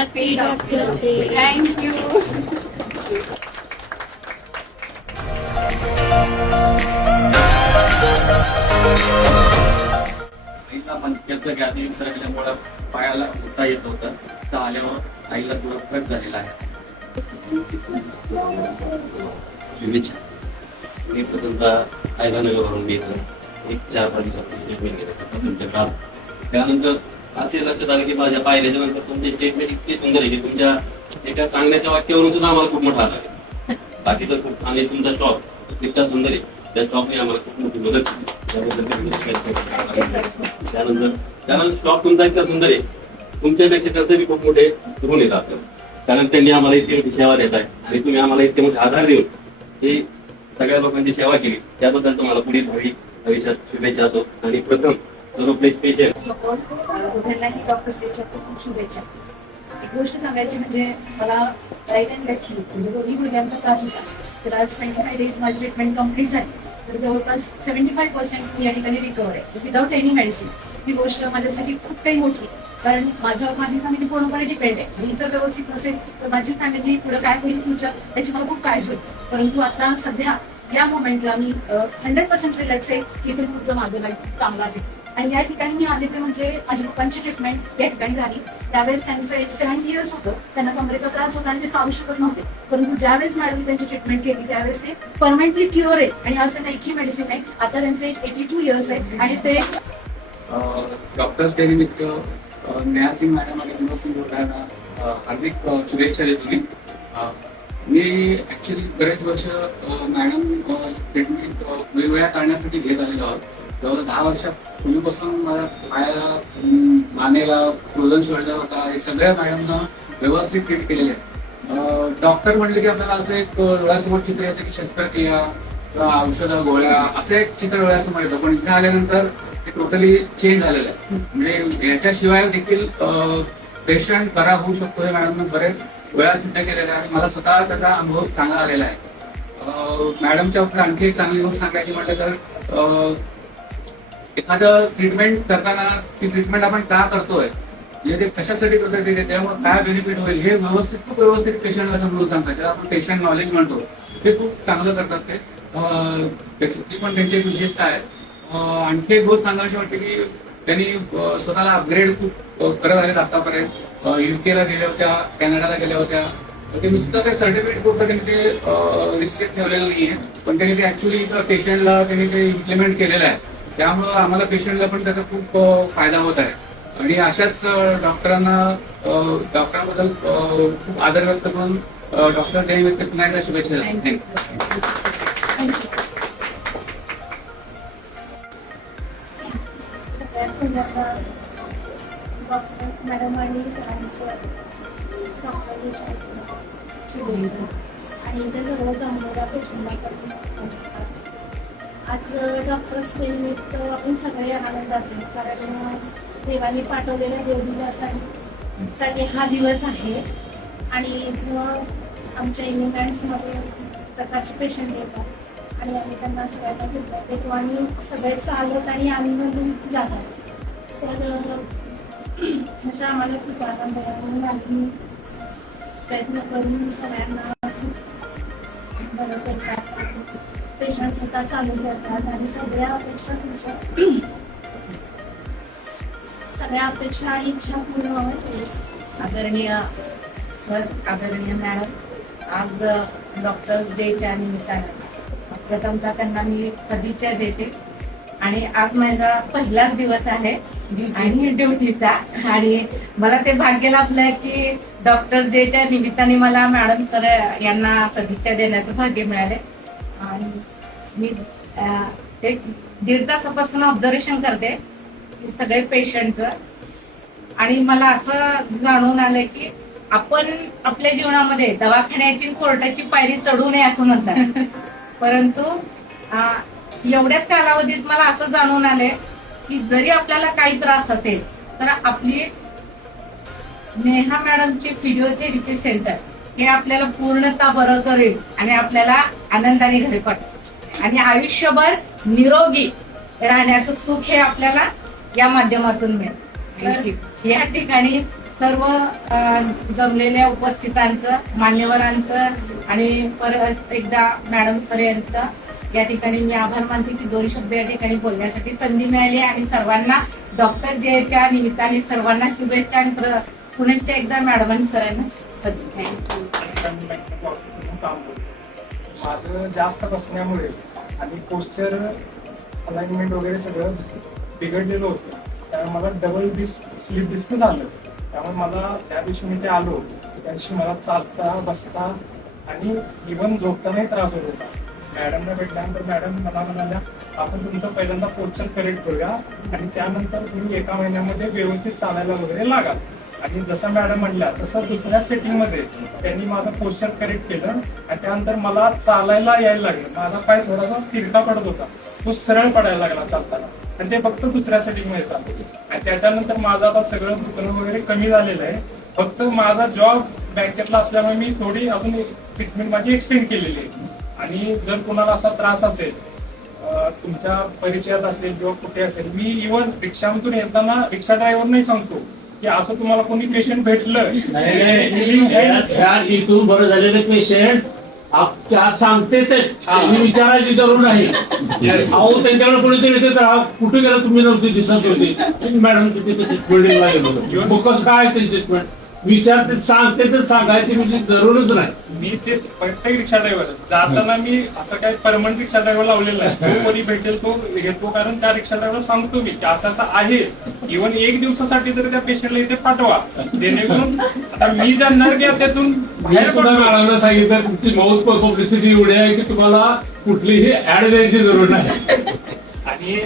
Happy Doctor's Day. Thank you. मनक्याचं gathering सरकल्यामुळे पायाला उठता येत होतं, तर आल्यावर आईला थोडं कट झालेला आहे. शुभेच्छा. मी प्रथमतः आयला नगरवरून घेतलं. एक 4-5 दिवसापूर्वी ट्रीटमेंट घेतलं तुमच्या काळात. त्यानंतर असे लक्षात आलं की माझ्या पाहिल्याच्या नंतर तुमची स्टेटमेंट इतकी सुंदर आहे की तुमच्या एका सांगण्याच्या वाक्यावरून सुद्धा आम्हाला खूप मोठा आला. बाकी तर खूप, आणि तुमचा स्टॉक इतका सुंदर आहे, त्या स्टॉकने आम्हाला खूप मोठी मदत केली. त्यानंतर स्टॉक तुमचा इतका सुंदर आहे, तुमच्यापेक्षा त्यांचे खूप मोठे ऋण येतात, कारण त्यांनी आम्हाला इतकी मोठी सेवा देत आहे आणि तुम्ही आम्हाला इतके मोठे आधार देऊन ही सगळ्या लोकांची सेवा केली, त्याबद्दल तुम्हाला पुढील भावी आयुष्यात शुभेच्छा असो. आणि प्रथम सर्व प्लेस पेशंट दोघांनाही डॉक्टर्स डेच्या खूप शुभेच्छा. एक गोष्ट सांगायची म्हणजे मला राईट अँड लेफ्ट म्हणजे दोन्ही गुडघ्यांचा त्रास होता, तर आज 25 डेज माझी ट्रीटमेंट कम्प्लीट झाली, तर जवळपास 75% मी या ठिकाणी रिकवर आहे विदाउट एनी मेडिसिन. ही गोष्ट माझ्यासाठी खूप काही मोठी, कारण माझी फॅमिली पूर्णपणे डिपेंड आहे. मी जर व्यवस्थित नसेल तर माझी फॅमिली पुढे काय होईल फ्युचर याची मला खूप काळजी होती. परंतु आता सध्या या मोमेंटला मी 100% रिलॅक्स आहे की इथून पुढचं माझं लाईफ चांगलं असेल. आणि या ठिकाणी मी आले ते म्हणजे माझ्या पप्पांची ट्रीटमेंट या ठिकाणी झाली. त्यावेळेस त्यांचं एज 70 इयर्स होतं, त्यांना कमरेचा त्रास होता आणि ते चालू शकत नव्हते. परंतु ज्यावेळेस मॅडम त्यांची ट्रीटमेंट केली त्यावेळेस ते परमनंटली क्युअर आहे आणि आज त्यांना एकही मेडिसिन नाही. आता त्यांचं एज 82 इयर्स आहे आणि ते डॉक्टर्स डे निमित्त नेहा सिंग मॅडम आणि विनोद सिंग यांना हार्दिक शुभेच्छा देतो मी ऍक्च्युली बरेच वर्ष मॅडम ट्रीटमेंट वेगवेगळ्या कारणासाठी घेत आलेलो आहोत. जवळ 10 वर्षापूर्वीपासून मला पायाला, मानेला फ्रोझन शोल्डर होता, हे सगळ्या मॅडमनं व्यवस्थित ट्रीट केलेले आहे. डॉक्टर म्हणले की आपल्याला असं एक डोळ्यासमोर चित्र येतं की शस्त्रक्रिया किंवा औषधं गोळ्या असं एक चित्र डोळ्यासमोर येतं, पण इथे आल्यानंतर ते टोटली चेंज झालेलं आहे. म्हणजे याच्याशिवाय देखील पेशंट बरा होऊ शकतो हे मॅडमने बरेच वेळा सिद्ध केलेलं आहे. मला स्वतः त्याचा अनुभव चांगला आलेला आहे. मॅडमच्या बाबतीत आणखी एक चांगली गोष्ट सांगायची म्हटलं तर एखादं ट्रीटमेंट करताना ती ट्रीटमेंट आपण का करतोय, म्हणजे ते कशासाठी करतोय, ते त्याच्यामुळे काय बेनिफिट होईल हे खूप व्यवस्थित पेशंटला समजून सांगतात. ज्याला आपण पेशंट नॉलेज म्हणतो ते खूप चांगलं करतात. ती पण त्यांची एक विशेषता आहे. आणखी एक गोष्ट सांगायची वाटते की त्यांनी स्वतःला अपग्रेड खूप करत आहेत आतापर्यंत. UK ला गेल्या होत्या, कॅनडाला गेल्या होत्या. ते नुसतं काही सर्टिफिकेट पुरतं त्यांनी ते रिस्ट्रिक्ट ठेवलेलं नाहीये, पण त्यांनी ते ऍक्च्युली पेशंटला त्यांनी ते इम्प्लिमेंट केलेलं आहे. त्यामुळं आम्हाला पेशंटला पण त्याचा खूप फायदा होत आहे. आणि अशाच डॉक्टरांबद्दल खूप आदर व्यक्त करून डॉक्टर डे निमित्त पुन्हा एकदा शुभेच्छा देतो. मॅडम आणि सरांचं डॉक्टर शुभेच्छा आणि इथे सर्व जमलेल्या पेशंटला नमस्कार. आज डॉक्टर्स डे निमित्त आपण सगळे आनंदात आहोत, कारण देवाने पाठवलेल्या देवदिवसासाठी हा दिवस आहे. आणि आमच्या इम्युनिट्समध्ये प्रकारचे पेशंट येतात आणि आम्ही त्यांना सगळ्यांना भेटत येतो आणि सगळे चालत आणि आनंदून जातात. तर ह्याचा आम्हाला खूप आनंद आहे म्हणून आम्ही प्रयत्न करून सगळ्यांना बरं करतात. पेशंट स्वतः चालून जातात आणि सगळ्या अपेक्षा आणि इच्छा पूर्ण व्हाव्यात. आदरणीय सर, आदरणीय मॅडम, आज डॉक्टर्स डेच्या निमित्तानं प्रथमतः त्यांना मी सदिच्छा देते. आणि आज माझा पहिलाच दिवस आहे आणि ड्युटीचा, आणि मला ते भाग्य लाभलंय की डॉक्टर्स डेच्या निमित्ताने मला मॅडम सर यांना सदिच्छा देण्याचं भाग्य मिळाले. आणि मी एक 1.5 तासापासून ऑब्झर्वेशन करते सगळे पेशंटचं, आणि मला असं जाणून आलंय की आपण आपल्या जीवनामध्ये दवाखान्याची कोर्टाची पायरी चढू नये असं म्हणतात, परंतु एवढ्याच कालावधीत मला असं जाणून आलंय की जरी आपल्याला काही त्रास असेल तर आपली नेहा मॅडमचे फिजिओथेरपी सेंटर हे आपल्याला पूर्णतः बरं करेल आणि आपल्याला आनंदाने घरी पाठवेल आणि आयुष्यभर निरोगी राहण्याचं सुख हे आपल्याला या माध्यमातून मिळेल. या ठिकाणी सर्व जमलेल्या उपस्थितांचं, मान्यवरांचं आणि परत एकदा मॅडम सर यांचं या ठिकाणी मी आभार मानते की 2 शब्द या ठिकाणी बोलण्यासाठी संधी मिळाली आणि सर्वांना डॉक्टर डेच्या निमित्ताने सर्वांना शुभेच्छा आणि पुनश्च एकदा मॅडम आणि सरांना माझं जास्त बसण्यामुळे आणि पोस्चर अलाइनमेंट वगैरे सगळं बिघडलेलं होतं, त्यामुळे मला डबल स्लीप डिस्क झालं. त्यामुळे मला त्या दिवशी मी ते आलो त्या दिवशी मला चालता बसता आणि इव्हन झोपतानाही त्रास होत होता. मॅडमला भेटल्यानंतर मॅडम मला म्हणाल्या आपण तुमचं पहिल्यांदा पोस्चर करेक्ट करूया आणि त्यानंतर तुम्ही 1 महिन्यामध्ये व्यवस्थित चालायला वगैरे लागाल. आणि जसं मॅडम म्हणल्या तसं दुसऱ्या सेटिंगमध्ये त्यांनी माझं पोस्चर करेक्ट केलं आणि त्यानंतर मला चालायला यायला लागलं. माझा पाय थोडासा तिरका पडत होता, तो सरळ पडायला लागला चालताना आणि ते फक्त दुसऱ्या सेटिंगमध्ये चालतो. आणि त्याच्यानंतर माझं आता सगळं दुखणं वगैरे कमी झालेलं आहे. फक्त माझा जॉब बँकेतला असल्यामुळे मी थोडी अजून ट्रीटमेंट माझी एक्सटेंड केलेली आहे. आणि जर कोणाला असा त्रास असेल, तुमच्या परिचयात असेल किंवा कुठे असेल, मी इव्हन रिक्षामधून येताना रिक्षा ड्रायव्हरनाही सांगतो की असं तुम्हाला कोणी पेशंट भेटलं इथून बरं झालेले पेशंट सांगते तेच विचारायची जरूर नाही. अहो त्यांच्याकडे कोणीतरी येते तर कुठे गेला तुम्ही नव्हती दिसत होती मॅडम तिथे बिल्डिंगला गेलो. फोकस काय त्यांची ट्रीटमेंट विचारते सांगते तर सांगायची म्हणजे जरूरच नाही. मी ते प्रत्येक रिक्षा ड्रायव्हर जाताना मी असं काही परमनंट रिक्षा ड्रायव्हर लावलेला आहे. तो कोणी भेटेल तो घेतो, कारण त्या रिक्षा ड्रायव्हर सांगतो मी की असं असं आहे. इव्हन 1 दिवसासाठी तरी त्या पेशंटला इथे पाठवा, जेणेकरून आता मी जाणार की त्यातून बाहेर सुद्धा मॅडमला सांगितलं तुमची माउथ पब्लिसिटी एवढी आहे की तुम्हाला कुठलीही ऍड द्यायची जरूर नाही. आणि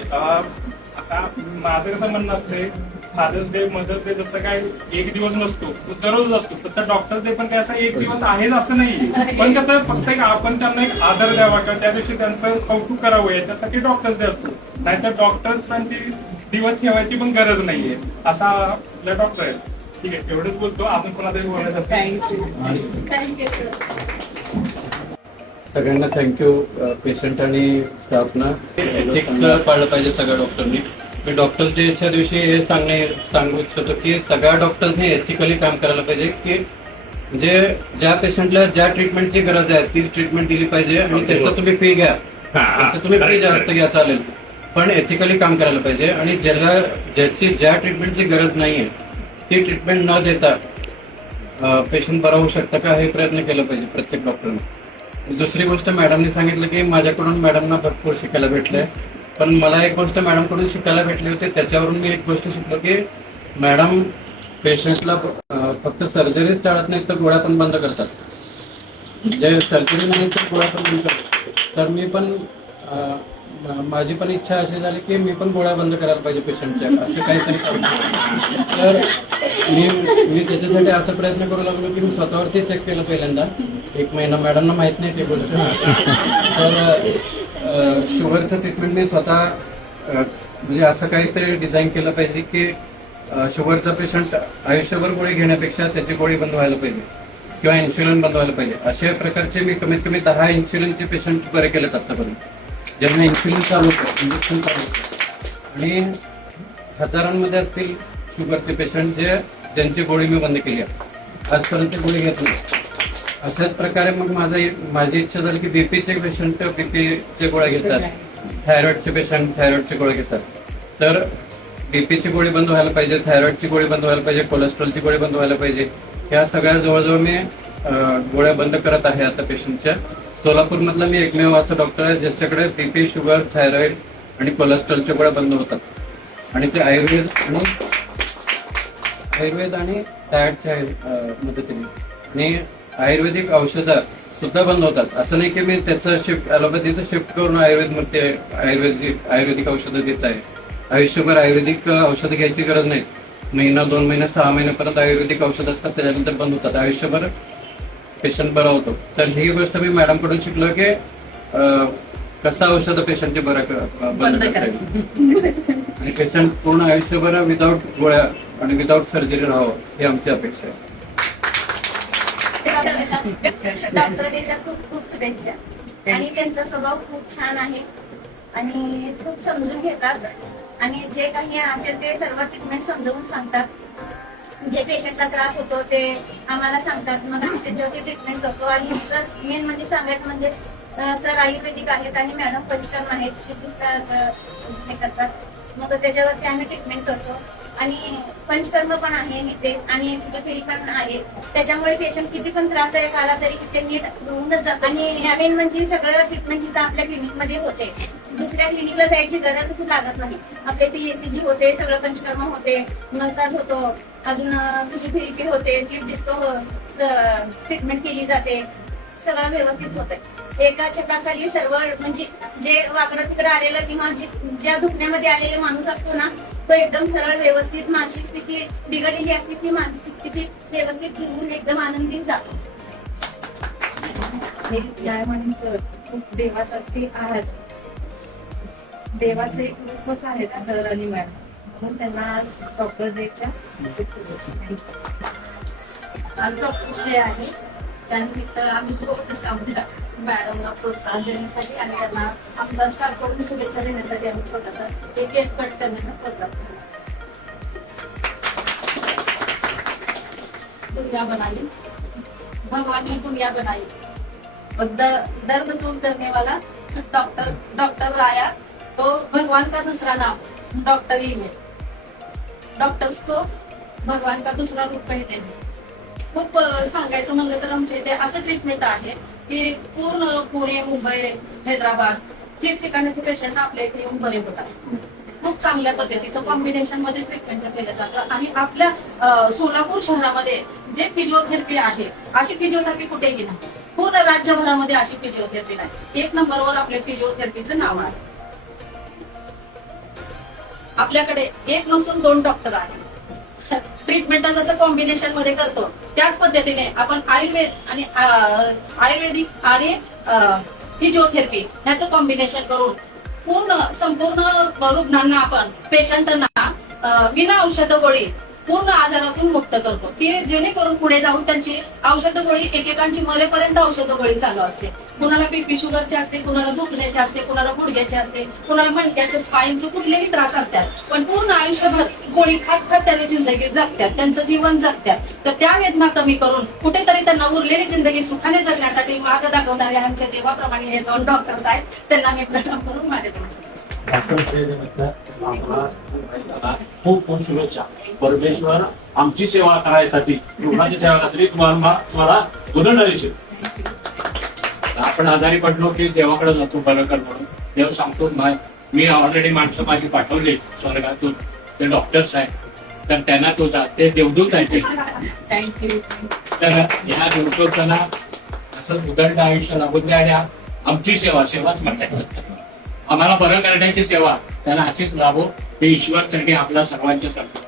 आता माझं कसं म्हणणं असतंय, फादर्स डे मदर्स डे जसं काय 1 दिवस नसतो, तो दररोज असतो, तसं डॉक्टर डे पण काय असं 1 दिवस आहेच असं नाही. पण कसं फक्त आपण त्यांना एक आदर द्यावा किंवा त्या दिवशी त्यांचं कौतुक करावं याच्यासाठी डॉक्टर्स डे असतो. नाहीतर डॉक्टर्ससाठी दिवस ठेवायची पण गरज नाहीये, असा आपला डॉक्टर आहे. ठीक आहे, एवढंच बोलतो. आपण कोणालाही बोलायचं सगळ्यांना थँक्यू. पेशंट आणि स्टाफना एथिक्स पाळलं पाहिजे सगळ्या डॉक्टरनी. मी डॉक्टर्स डेच्या दिवशी हे सांगू इच्छितो की सगळ्या डॉक्टर्सनी एथिकली काम करायला पाहिजे की म्हणजे ज्या पेशंटला ज्या ट्रीटमेंटची गरज आहे तीच ट्रीटमेंट दिली पाहिजे आणि त्याचं तुम्ही फी घ्या, त्याचं तुम्ही फी जास्त घ्या चालेल, पण एथिकली काम करायला पाहिजे. आणि ज्याची ज्या ट्रीटमेंटची गरज नाहीये ती ट्रीटमेंट न देता पेशंट बरा होऊ शकतं का हे प्रयत्न केला पाहिजे प्रत्येक डॉक्टरने. दुसरी गोष्ट मॅडमने सांगितलं की माझ्याकडून मॅडमना भरपूर शिकायला भेटलंय, पण मला एक गोष्ट मॅडमकडून शिकायला भेटली होती. त्याच्यावरून मी एक गोष्ट शिकलो की मॅडम पेशंटला फक्त सर्जरीच टाळत नाही तर गोळ्या पण बंद करतात. जे सर्जरी नाही तर गोळ्या पण बंद करतात. तर मी पण माझी पण इच्छा अशी झाली की मी पण गोळ्या बंद करायला पाहिजे पेशंटच्या, असे काहीतरी. तर मी त्याच्यासाठी असा प्रयत्न करू लागलो की मी स्वतःवरती चेक केलं पहिल्यांदा 1 महिना. मॅडमना माहित नाही ती गोष्ट. तर शुगरचं ट्रीटमेंट मी स्वतः म्हणजे असं काहीतरी डिझाईन केलं पाहिजे की शुगरचा पेशंट आयुष्यभर गोळी घेण्यापेक्षा त्याची गोळी बंद व्हायला पाहिजे किंवा इन्शुलिन बंद व्हायला पाहिजे. अशा प्रकारचे मी कमीत कमी 10 इन्शुलिनचे पेशंट बरे केलेत आतापर्यंत, ज्यांना इन्शुलिन चालू होतं, इंजेक्शन चालू होतं. आणि हजारांमध्ये असतील शुगरचे पेशंट ज्यांची गोळी मी बंद केली आहे, आजपर्यंत गोळी घेत नाही. अशाच प्रकारे मग माझी इच्छा झाली की बीपीचे पेशंट बीपीचे गोळ्या घेतात, थायरॉइडचे पेशंट थायरॉइडचे गोळ्या घेतात. तर बीपीची गोळी बंद व्हायला पाहिजे, थायरॉइडची गोळी बंद व्हायला पाहिजे, कोलेस्ट्रॉलची गोळी बंद व्हायला पाहिजे. ह्या सगळ्या जवळजवळ मी गोळ्या बंद करत आहे आता पेशंटच्या. सोलापूरमधला मी एकमेव असं डॉक्टर आहे ज्याच्याकडे बीपी, शुगर, थायरॉइड आणि कोलेस्ट्रॉलच्या गोळ्या बंद होतात. आणि ते आयुर्वेद आणि डाएटच्या मदतीने आणि आयुर्वेदिक औषधं सुद्धा बंद होतात. असं नाही की मी त्याचं ॲलोपॅथीचं शिफ्ट करून आयुर्वेदिक औषधं देत आहे. आयुष्यभर आयुर्वेदिक औषधं घ्यायची गरज नाही. 1, 2 महिने, 6 महिन्यापर्यंत आयुर्वेदिक औषध असतात, त्याच्यानंतर बंद होतात. आयुष्यभर पेशंट बरा होतो. तर ही गोष्ट मी मॅडमकडून शिकलो की कसं औषधं पेशंटचे बंद करायचं आणि पेशंट पूर्ण आयुष्यभर विदाऊट गोळ्या आणि विदाऊट सर्जरी राहावं ही आमची अपेक्षा आहे. डॉक्टर डेच्या खूप खूप शुभेच्छा. आणि त्यांचा स्वभाव खूप छान आहे आणि खूप समजून घेतात आणि जे काही असेल ते सर्व ट्रीटमेंट समजावून सांगतात. जे पेशंटला त्रास होतो ते आम्हाला सांगतात, मग आम्ही त्याच्यावरती ट्रीटमेंट करतो. आणि मेन म्हणजे सांगायचं म्हणजे सर आयुर्वेदिक आहेत आणि मॅडम पंचकर्म आहेत, हे करतात, मग त्याच्यावरती आम्ही ट्रीटमेंट करतो. आणि पंचकर्म पण आहे इथे आणि फिजिओथेरपी पण आहे, त्याच्यामुळे पेशंट किती पण त्रासदायक आला तरी ते नीट होऊनच जातं. आणि मेन म्हणजे सगळं ट्रीटमेंट इथं आपल्या क्लिनिकमध्ये होते, दुसऱ्या क्लिनिकला जायची गरजच लागत नाही. आपल्या इथे ECG होते, सगळं पंचकर्म होते, मसाज होतो, अजून फिजिओथेरपी होते, स्लीप डिस्को ट्रीटमेंट केली जाते, सगळं व्यवस्थित होतंय. एका छताखाली सर्व म्हणजे जे वाकडं तिकडं आलेलं किंवा ज्या दुखण्यामध्ये आलेला माणूस असतो ना, तो एकदम सरळ व्यवस्थित, मानसिक स्थिती बिघडलेली असते ती मानसिक स्थिती व्यवस्थित घेऊन एकदम आनंदी जातो. हे न्यायवाणी सर खूप देवासारखे आहेत, देवाचे एक रूपच आहेत सर आणि मॅडम, म्हणून त्यांना आज डॉक्टर डेच्या आणि डॉक्टर्स डे आहे त्यानिमित्त आम्ही थोडंसं आमच्या मॅडमला प्रोत्साहन देण्यासाठी आणि त्यांना आमच्या स्टाफकडून शुभेच्छा देण्यासाठी आम्ही छोटासा एक केक कट करण्याचा प्रोग्राम केला. दुनिया बनाई भगवान ने दुनिया बनाई और दर्द दूर करने वाला डॉक्टर आया तो भगवान का दूसरा नाम डॉक्टर ही है. डॉक्टर्स को भगवान का दूसरा रूप कहते हैं. खूप सांगायचं म्हणलं तर आमच्या इथे असं ट्रीटमेंट आहे की पूर्ण पुणे, मुंबई, हैदराबाद ठिकठिकाणचे पेशंट आपल्या इथे येऊन बरे होतात. खूप चांगल्या पद्धतीचं कॉम्बिनेशन मध्ये ट्रीटमेंट केलं जातं. आणि आपल्या सोलापूर शहरामध्ये जे फिजिओथेरपी आहे अशी फिजिओथेरपी कुठेही नाही, पूर्ण राज्यभरामध्ये अशी फिजिओथेरपी नाही. 1 नंबरवर आपल्या फिजिओथेरपीचं नाव आहे. आपल्याकडे 1 नसून 2 डॉक्टर आहेत. ट्रीटमेंट जसं कॉम्बिनेशन मध्ये करतो त्याच पद्धतीने आपण आयुर्वेदिक आणि फिजिओथेरपी ह्याचं कॉम्बिनेशन करून संपूर्ण रुग्णांना आपण पेशंटना विना औषध गोळी पूर्ण आजारातून मुक्त करतो, की जेणेकरून पुढे जाऊन त्यांची औषध गोळी एकेकांची मरेपर्यंत औषध गोळी चालू असते. कुणाला BP शुगरची असते, कुणाला दुखण्याची असते, कुणाला गुडघ्याची असते, कुणाला मणक्याचं स्पाईनचे कुठलेही त्रास असतात, पण पूर्ण आयुष्यभर गोळी खात खात त्याने जिंदगी जगतात, त्यांचं जीवन जगतात. तर त्या वेदना कमी करून कुठेतरी त्यांना उरलेली जिंदगी सुखाने जगण्यासाठी मार्ग दाखवणारे आमच्या देवाप्रमाणे हे 2 डॉक्टर्स आहेत. त्यांना मी प्रणाम करून माझ्या खूप खूप शुभेच्छा. परमेश्वर आमची सेवा करायसाठी, रुग्णाची सेवा करायसाठी तुम्हाला उदंड देशील. आपण आजारी पडलो की देवाकडे जातो बरं कर म्हणून. देव सांगतो मी ऑलरेडी माणसं माझी पाठवली स्वर्गातून, ते डॉक्टर्स आहेत, तर त्यांना तो जा, ते देवदूत आहे ते. थँक्यू. तर या देवदूतांना असं उदंड आयुष्य लाभून द्या आणि आमची सेवाच म्हणतात. आम्हाला बरं करण्याची सेवा त्यांना अशीच लाभो, हे ईश्वर चरणी आपला सर्वांच्या करतो.